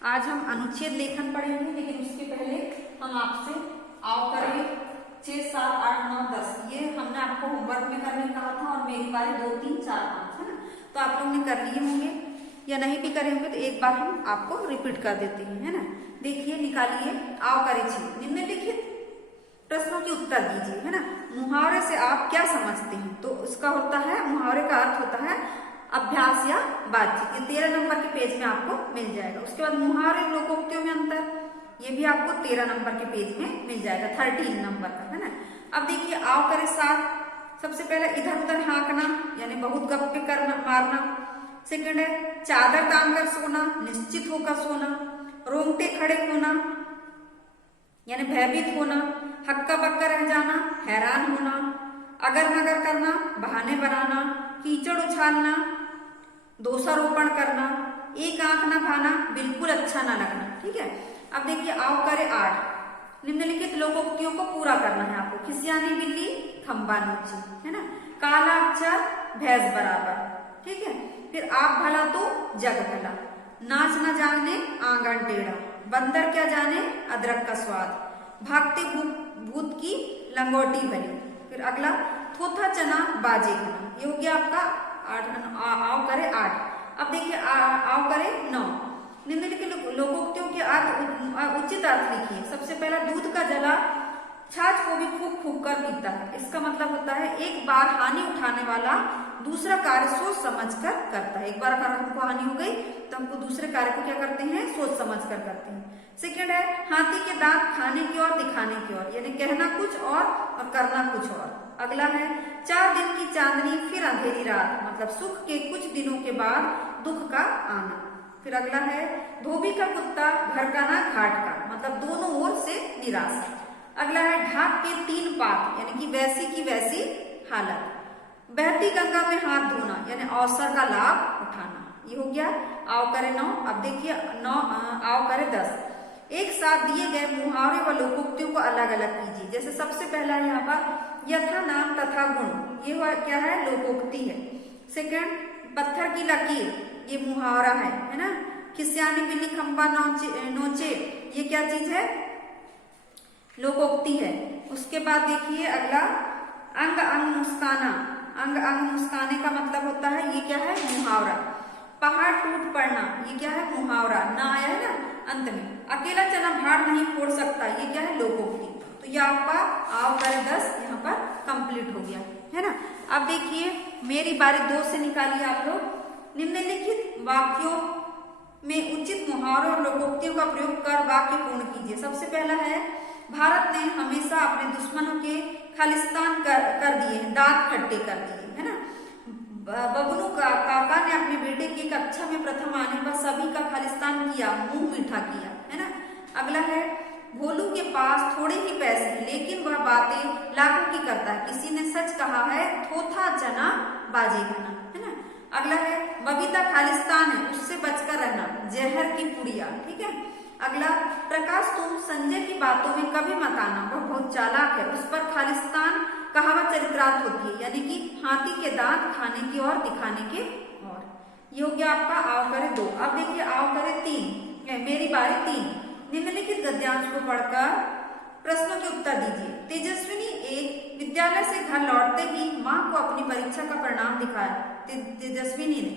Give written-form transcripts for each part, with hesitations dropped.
आज हम अनुच्छेद लेखन पढ़ेंगे, लेकिन उसके पहले हम आपसे आओ करें 6, 7, 8, 9, 10 ये हमने आपको होमवर्क में करने कहा था और मेरी बारी 2, 3, 4, 5 है ना। तो आप लोग ने कर लिए होंगे या नहीं भी करे होंगे, तो एक बार हम आपको रिपीट कर देते हैं, है ना। देखिए, निकालिए आओ करें 6 निम्नलिखित प्रश्नों के उत्तर दीजिए, है ना। मुहावरे से आप क्या समझते हैं? तो उसका होता है, मुहावरे का अर्थ होता है अभ्यास या बातचीत। ये 13 नंबर के पेज में आपको मिल जाएगा। उसके बाद मुहावरे लोकोक्तियों में अंतर, ये भी आपको 13 नंबर के पेज में मिल जाएगा, 13 नंबर का, है ना। अब देखिए, आओ करे 7। सबसे पहले इधर उधर हाँकना, यानी बहुत गप्पे करना मारना। सेकंड है चादर तान कर सोना, निश्चित होकर सोना। रोंगटे खड़े होना, यानी भयभीत होना। हक्का बक्का रह जाना, हैरान होना। अगर नगर करना, बहाने बनाना। कीचड़ उछालना, दोषारोपण करना। एक आंख न भाना, बिल्कुल अच्छा ना लगना। ठीक है। अब देखिए, आओ करे 8। निम्नलिखित लोकोक्तियों को पूरा करना है आपको। खिसियानी बिल्ली खंबा नोची, है ना। काला अक्षर भैंस बराबर। ठीक है। फिर आप भला तो जग भला। नाच न जाने आंगन टेढ़ा। बंदर क्या जाने अदरक का स्वाद। भागते भूत की लंगोटी बनी। फिर अगला थोथा चना बाजे घना। ये हो गया आपका आओ करे 8। अब देखिए, आओ करे 9। निम्नलिखित लोकोक्तियों के अर्थ उचित अर्थ लिखिए। सबसे पहला, दूध का जला छाछ को भी फूंक फूंक कर पीता है। इसका मतलब होता है एक बार हानि उठाने वाला दूसरा कार्य सोच समझ कर करता है। एक बार अगर हमको हानि हो गई तो हमको दूसरे कार्य को क्या करते हैं, सोच समझ कर करते हैं। सेकंड है हाथी के दांत खाने की ओर दिखाने की ओर, यानी कहना कुछ और करना कुछ और। अगला है 4 दिन की चांदनी फिर अंधेरी रात, मतलब सुख के कुछ दिनों के बाद दुख का आना। फिर अगला है धोबी का कुत्ता घर का ना घाट का, मतलब दोनों ओर से निराशा। अगला है ढाक के 3 पात, यानी कि वैसी की वैसी हालत। बहती गंगा में हाथ धोना, यानी अवसर का लाभ उठाना। ये हो गया आओ करे 9। अब देखिए आओ करे 10। एक साथ दिए गए मुहावरे व लोकोक्तियों को अलग अलग कीजिए। जैसे सबसे पहला यहाँ पर यथा नाम तथा गुण, ये क्या है, लोकोक्ति है। सेकंड, पत्थर की लकीर, ये मुहावरा है ना। खिसियानी बिल्ली खंबा नोचे, ये क्या चीज है, लोकोक्ति है। उसके बाद देखिए अगला अंग अंग मुस्काना। अंग अंग मुस्काने का मतलब होता है, ये क्या है, मुहावरा। पहाड़ टूट पड़ना, ये क्या है, मुहावरा। ना आया है ना अंत में। अकेला चना भाड़ नहीं फोड़ सकता, ये क्या है, लोकोक्ति। तो ये आपका आओ करे 10 यहाँ पर कंप्लीट हो गया, है ना। अब देखिए, मेरी बारी 2 से निकालिए आप लोग। निम्नलिखित वाक्यों में उचित मुहावरों और लोकोक्तियों का प्रयोग कर वाक्य पूर्ण कीजिए। सबसे पहला है भारत ने हमेशा अपने दुश्मनों के खालिस्तान कर दिए, दांत खट्टे कर दिए, है ना। बबनू का काका ने अपने बेटे की कक्षा में प्रथम आने पर सभी का खालिस्तान किया, मुंह मीठा किया, है ना। अगला है भोलू के पास थोड़े ही पैसे हैं, लेकिन वह बातें लाखों की करता है। किसी ने सच कहा है, थोथा चना बाजे घना, है ना। अगला है बबीता खालिस्तान है, उससे बचकर रहना, जहर की पुड़िया। ठीक है। अगला प्रकाश तुम संजय की बातों में कभी मत आना, वह बहुत चालाक है, उस पर खालिस्तान कहावत चरित्रार्थ होती है, यानी कि हाथी के दांत खाने की और दिखाने के और। ये हो गया आपका आओ करे 2। अब देखिए आओ करे 3, मेरी बारी 3। निम्नलिखित गद्यांश को पढ़कर प्रश्नों के उत्तर दीजिए। तेजस्विनी एक विद्यालय से घर लौटते ही माँ को अपनी परीक्षा का परिणाम दिखाया। तेजस्विनी ने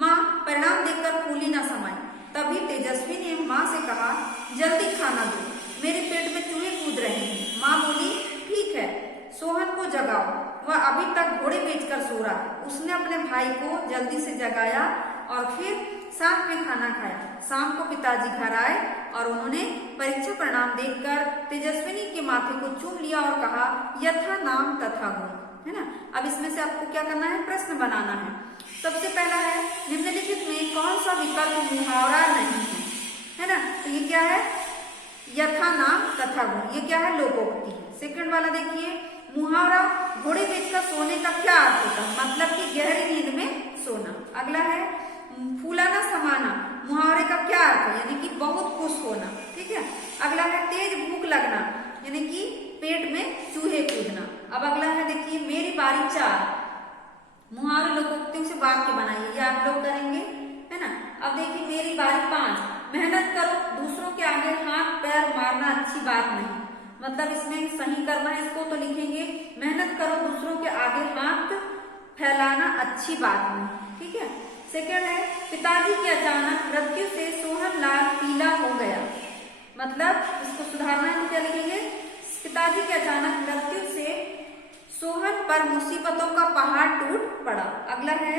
माँ परिणाम देखकर फूली न समाई। तभी तेजस्वी ने माँ से कहा, जल्दी खाना दो, मेरे पेट में चूहे कूद रहे हैं। माँ बोली, ठीक है, सोहन को जगाओ, वह अभी तक घोड़े बेचकर सो रहा है। उसने अपने भाई को जल्दी से जगाया और फिर साथ में खाना खाया। शाम को पिताजी घर आए और उन्होंने परीक्षा परिणाम देखकर तेजस्विनी के माथे को चूम लिया और कहा, यथा नाम तथा गुण, है ना। अब इसमें से आपको क्या करना है, प्रश्न बनाना है। सबसे पहला है निम्नलिखित में कौन सा विकल्प मुहावरा नहीं है ना। तो ये क्या है, यथा नाम तथा गुण, ये क्या है, लोकोक्ति है। सेकंड वाला देखिए, मुहावरा घोड़े बेचकर सोने का क्या अर्थ होता है, मतलब कि गहरी नींद में सोना। अगला है फूलाना समाना, मुहावरे का क्या अर्थ है, यानी कि बहुत खुश होना। ठीक है। अगला है तेज भूख लगना, यानी कि पेट में चूहे कूदना। अब अगला है देखिए मेरी बारी 4, मुहावरे लोकोक्तियों से वाक्य बनाइए, ये आप लोग करेंगे, है ना। अब देखिए मेरी बारी 5, मेहनत करो दूसरों के आगे हाथ पैर मारना अच्छी बात नहीं, मतलब इसमें सही करना है इसको तो लिखेंगे मेहनत करो दूसरों के आगे हाथ फैलाना अच्छी बात नहीं, ठीक है। सेकंड है पिताजी की अचानक मृत्यु से सोहनलाल पीला हो गया, मतलब इसको सुधारना है तो क्या लिखेंगे, पिताजी के अचानक मृत्यु से सोहन पर मुसीबतों का पहाड़ टूट पड़ा। अगला है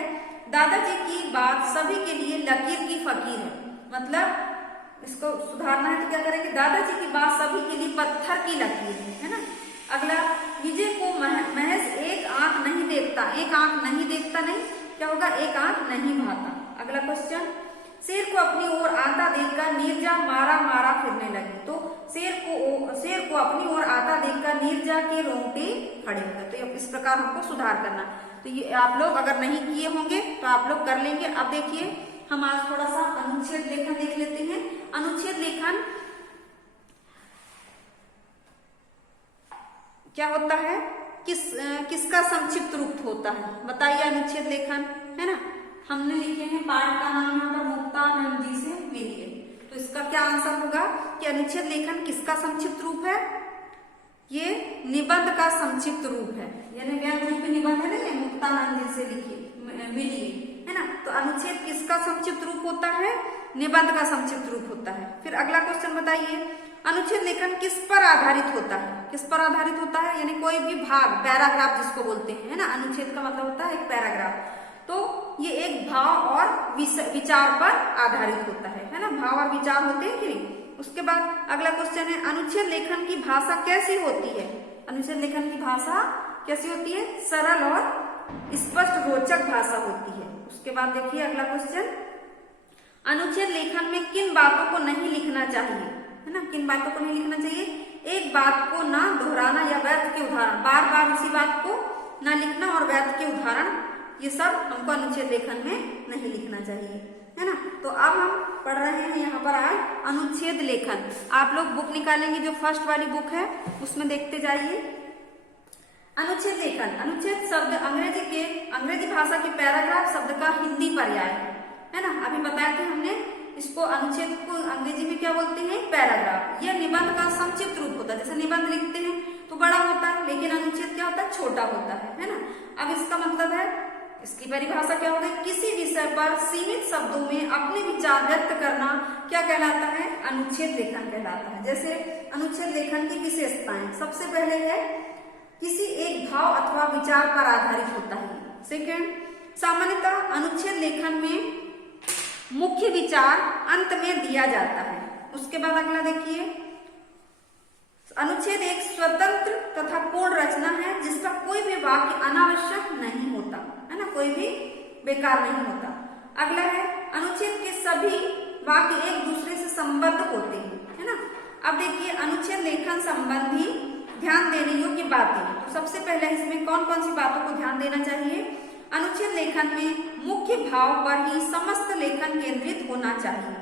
दादाजी की बात सभी के लिए लकीर की फकीर है, मतलब इसको सुधारना है तो क्या करेंगे, दादाजी की बात सभी के लिए पत्थर की लकीर है ना। अगला विजय को महज एक आंख नहीं देखता, एक आंख नहीं देखता नहीं क्या होगा, एक आंख नहीं भाता। अगला क्वेश्चन शेर को अपनी ओर आता देखकर नीरजा मारा मारा फिरने लगी, तो शेर को अपनी ओर आता देखकर नीरजा के रोंगटे खड़े हो गए। तो इस प्रकार हमको सुधार करना, तो ये आप लोग अगर नहीं किए होंगे तो आप लोग कर लेंगे। अब देखिए हम आज थोड़ा सा अनुच्छेद लेखन देख लेते हैं। अनुच्छेद लेखन क्या होता है, किसका संक्षिप्त रूप होता है, बताइए। अनुच्छेद लेखन है ना, हमने लिखे हैं पाठ का नाम यहाँ पर मुक्तानंद जी से मिलिए, तो इसका क्या आंसर होगा कि अनुच्छेद लेखन किसका संक्षिप्त रूप है, ये निबंध का संक्षिप्त रूप है, यानी व्यंग्य रूपी निबंध है ना, ये मुक्तानंद जी से लिखिए मिलिए है ना। तो अनुच्छेद किसका संक्षिप्त रूप होता है, निबंध का संक्षिप्त रूप होता है। फिर अगला क्वेश्चन बताइए, अनुच्छेद लेखन किस पर आधारित होता है, किस पर आधारित होता है, यानी कोई भी भाग पैराग्राफ जिसको बोलते हैं है ना, अनुच्छेद का मतलब होता है एक पैराग्राफ, तो ये एक भाव और विचार पर आधारित होता है ना, भाव और विचार होते हैं कि नहीं। उसके बाद अगला क्वेश्चन है अनुच्छेद लेखन की भाषा कैसी होती है, अनुच्छेद लेखन की भाषा कैसी होती है, सरल और स्पष्ट रोचक भाषा होती है। उसके बाद देखिए अगला क्वेश्चन, अनुच्छेद लेखन में किन बातों को नहीं लिखना चाहिए है ना, किन बातों को नहीं लिखना चाहिए, एक बात को ना दोहराना या व्यर्थ के उदाहरण, बार बार उसी बात को ना लिखना और व्यर्थ के उदाहरण, ये सब हमको अनुच्छेद लेखन में नहीं लिखना चाहिए है ना। तो अब हम पढ़ रहे हैं यहाँ पर आज अनुच्छेद लेखन। आप लोग बुक निकालेंगे, जो फर्स्ट वाली बुक है उसमें देखते जाइए। अनुच्छेद लेखन, अनुच्छेद शब्द अंग्रेजी भाषा के पैराग्राफ शब्द का हिंदी पर्याय है ना। अभी बताया था हमने, इसको अनुच्छेद को अंग्रेजी में क्या बोलते हैं, पैराग्राफ। यह निबंध का संक्षिप्त रूप होता है, जैसे निबंध लिखते हैं तो बड़ा होता है, लेकिन अनुच्छेद क्या होता है, छोटा होता है ना। अब इसका मतलब है, इसकी परिभाषा क्या होता है, किसी विषय पर सीमित शब्दों में अपने विचार व्यक्त करना क्या कहलाता है, अनुच्छेद लेखन कहलाता है। जैसे अनुच्छेद लेखन की विशेषताएं, सबसे पहले है किसी एक भाव अथवा विचार पर आधारित होता है। सेकंड, सामान्यतः अनुच्छेद लेखन में मुख्य विचार अंत में दिया जाता है। उसके बाद अगला देखिए, अनुच्छेद एक स्वतंत्र तथा पूर्ण रचना है जिसका कोई भी वाक्य अनावश्यक नहीं होता है ना, कोई भी बेकार नहीं होता। अगला है अनुच्छेद के सभी वाक्य एक दूसरे से संबद्ध होते हैं है ना। अब देखिए अनुच्छेद लेखन संबंधी ध्यान देने योग्य बातें, तो सबसे पहले इसमें कौन कौन सी बातों को ध्यान देना चाहिए, अनुच्छेद लेखन में मुख्य भाव पर ही समस्त लेखन केंद्रित होना चाहिए।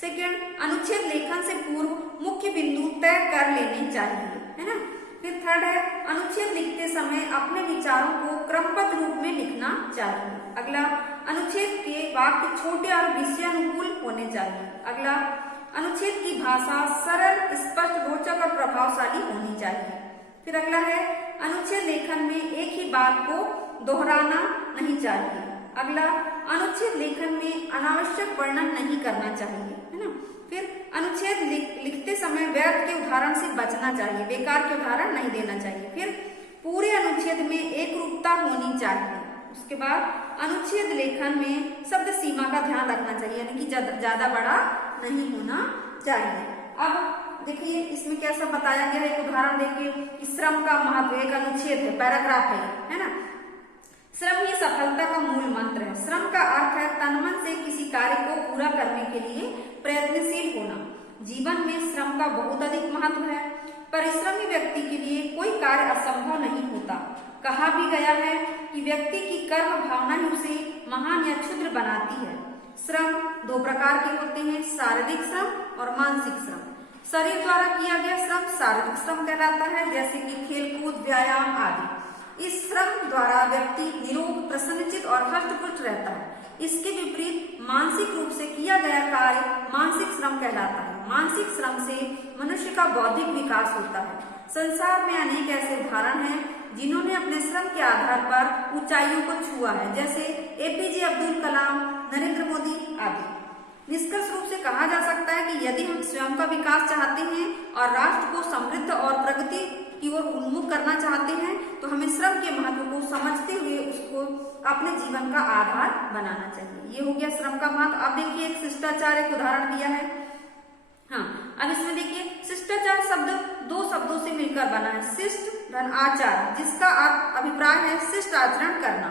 सेकंड, अनुच्छेद लेखन से पूर्व मुख्य बिंदु तय कर लेने चाहिए है ना। फिर थर्ड है, अनुच्छेद लिखते समय अपने विचारों को क्रमबद्ध रूप में लिखना चाहिए। अगला, अनुच्छेद के वाक्य छोटे और विषयानुकूल होने चाहिए। अगला, अनुच्छेद की भाषा सरल, स्पष्ट, रोचक और प्रभावशाली होनी चाहिए। फिर अगला है, अनुच्छेद लेखन में एक ही बात को दोहराना नहीं चाहिए। अगला, अनुच्छेद लेखन में अनावश्यक वर्णन नहीं करना चाहिए है ना। फिर अनुच्छेद लिखते समय व्यर्थ के उदाहरण से बचना चाहिए, बेकार के उदाहरण नहीं देना चाहिए। फिर पूरे अनुच्छेद में एक रूपता होनी चाहिए। उसके बाद अनुच्छेद लेखन में शब्द सीमा का ध्यान रखना चाहिए, यानी कि ज्यादा बड़ा नहीं होना चाहिए। अब देखिए इसमें कैसा बताया गया है, एक उदाहरण देखिए, श्रम का महत्व, एक अनुच्छेद है, पैराग्राफ है ना। श्रम ही सफलता का मूल मंत्र है। श्रम का अर्थ है तन-मन से किसी कार्य को पूरा करने के लिए प्रयत्नशील होना। जीवन में श्रम का बहुत अधिक महत्व है। परिश्रमी व्यक्ति के लिए कोई कार्य असंभव नहीं होता। कहा भी गया है कि व्यक्ति की कर्म भावना ही उसे महान या क्षुद्र बनाती है। श्रम दो प्रकार के होते हैं, शारीरिक श्रम और मानसिक श्रम। शरीर द्वारा किया गया श्रम शारीरिक श्रम कहलाता है, जैसे कि खेलकूद, व्यायाम आदि। इस श्रम द्वारा व्यक्ति निरोग, प्रसन्नचित और हष्ट-पुष्ट रहता है। इसके विपरीत मानसिक रूप से किया गया कार्य मानसिक श्रम कहलाता है। मानसिक श्रम से मनुष्य का बौद्धिक विकास होता है। संसार में अनेक ऐसे उदाहरण हैं जिन्होंने अपने श्रम के आधार पर ऊंचाइयों को छुआ है, जैसे APJ अब्दुल कलाम, नरेंद्र मोदी आदि। निष्कर्ष रूप से कहा जा सकता है कि यदि हम स्वयं का विकास चाहते हैं और राष्ट्र को समृद्ध और प्रगति की ओर उन्मुख करना चाहते हैं तो हमें श्रम के महत्व को समझते हुए उसको अपने जीवन का आधार बनाना चाहिए। ये हो गया श्रम का महत्व। अब देखिए एक शिष्टाचार एक उदाहरण दिया है। हाँ, अब इसमें देखिए शिष्टाचार शब्द दो शब्दों से मिलकर बना है, शिष्ट धन आचार, जिसका अभिप्राय है शिष्ट आचरण करना।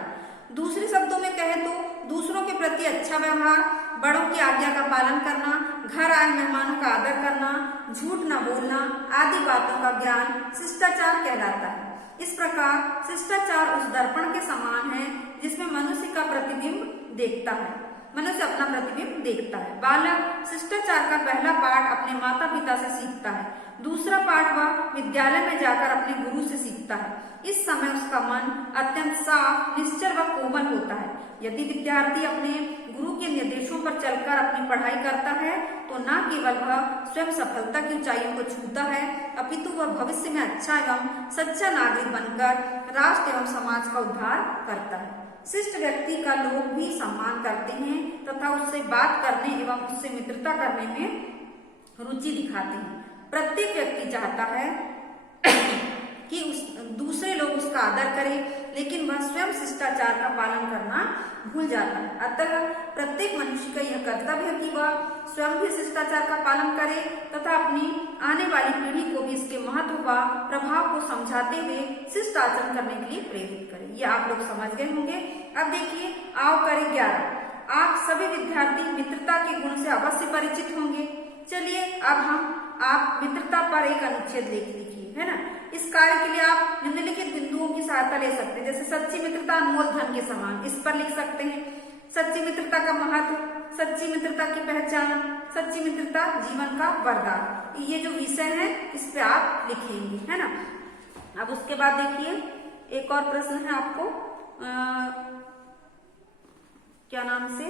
दूसरे शब्दों में कहे तो दूसरों के प्रति अच्छा व्यवहार, बड़ों की आज्ञा का पालन करना, घर आए मेहमानों का आदर करना, झूठ न बोलना आदि बातों का ज्ञान शिष्टाचार कहलाता है। इस प्रकार शिष्टाचार उस दर्पण के समान है जिसमें मनुष्य का प्रतिबिंब देखता है, मनुष्य अपना प्रतिबिंब देखता है। बालक शिष्टाचार का पहला पाठ अपने माता पिता से सीखता है, दूसरा पाठ वह विद्यालय में जाकर अपने गुरु से सीखता है। इस समय उसका मन अत्यंत साफ, निश्चल व कोमल होता है। यदि विद्यार्थी अपने गुरु के निर्देशों पर चलकर अपनी पढ़ाई करता है तो न केवल वह स्वयं सफलता की ऊंचाइयों को छूता है, अपितु वह भविष्य में अच्छा एवं सच्चा नागरिक बनकर राष्ट्र एवं समाज का उद्धार करता है। शिष्ट व्यक्ति का लोग भी सम्मान करते हैं तथा उससे बात करने एवं उससे मित्रता करने में रुचि दिखाते हैं। प्रत्येक व्यक्ति चाहता है कि दूसरे लोग उसका आदर करें, लेकिन वह स्वयं शिष्टाचार का पालन करना भूल जाता है। अतः प्रत्येक मनुष्य का यह कर्तव्य है कि वह स्वयं भी शिष्टाचार का पालन करे तथा अपनी आने वाली पीढ़ी को भी इसके महत्व व प्रभाव को समझाते हुए शिष्ट आचरण करने के लिए प्रेरित करे। ये आप लोग समझ गए होंगे। अब देखिए आओ करें 11। आप सभी विद्यार्थी मित्रता के गुण से अवश्य परिचित होंगे। चलिए अब आप मित्रता पर एक अनुच्छेद लिखिए, है ना। इस कार्य के लिए आप निम्नलिखित बिंदुओं की सहायता ले सकते हैं, जैसे सच्ची मित्रता अनमोल धन के समान, इस पर लिख सकते हैं। सच्ची मित्रता का महत्व, सच्ची मित्रता की पहचान, सच्ची मित्रता जीवन का वरदान, ये जो विषय है इस पे आप लिखेंगे, है ना। अब उसके बाद देखिए एक और प्रश्न है आपको, क्या नाम से,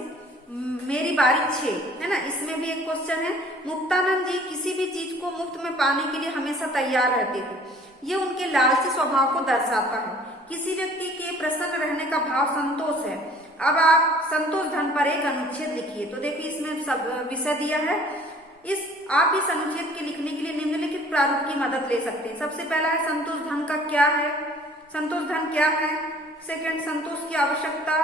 मेरी बारी 6, है ना। इसमें भी एक क्वेश्चन है। मुक्तानंद जी किसी भी चीज को मुफ्त में पाने के लिए हमेशा तैयार रहते थे। ये उनके लालची स्वभाव को दर्शाता है। किसी व्यक्ति के प्रसन्न रहने का भाव संतोष है। अब आप संतोष धन पर एक अनुच्छेद लिखिए। तो देखिए इसमें सब विषय दिया है। आप इस अनुच्छेद के लिखने के लिए निम्नलिखित प्रारूप की मदद ले सकते हैं। सबसे पहला है संतोष धन का क्या है, संतोष धन क्या है। सेकंड, संतोष की आवश्यकता,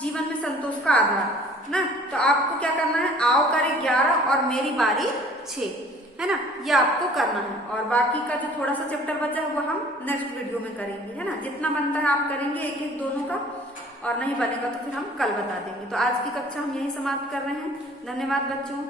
जीवन में संतोष का आधार, ना। तो आपको क्या करना है, आओ करें 11 और मेरी बारी 6, है ना। ये आपको करना है और बाकी का जो थोड़ा सा चैप्टर बचा है वो हम नेक्स्ट वीडियो में करेंगे, है ना। जितना बनता है आप करेंगे एक एक दोनों का, और नहीं बनेगा तो फिर हम कल बता देंगे। तो आज की कक्षा हम यही समाप्त कर रहे हैं। धन्यवाद बच्चों।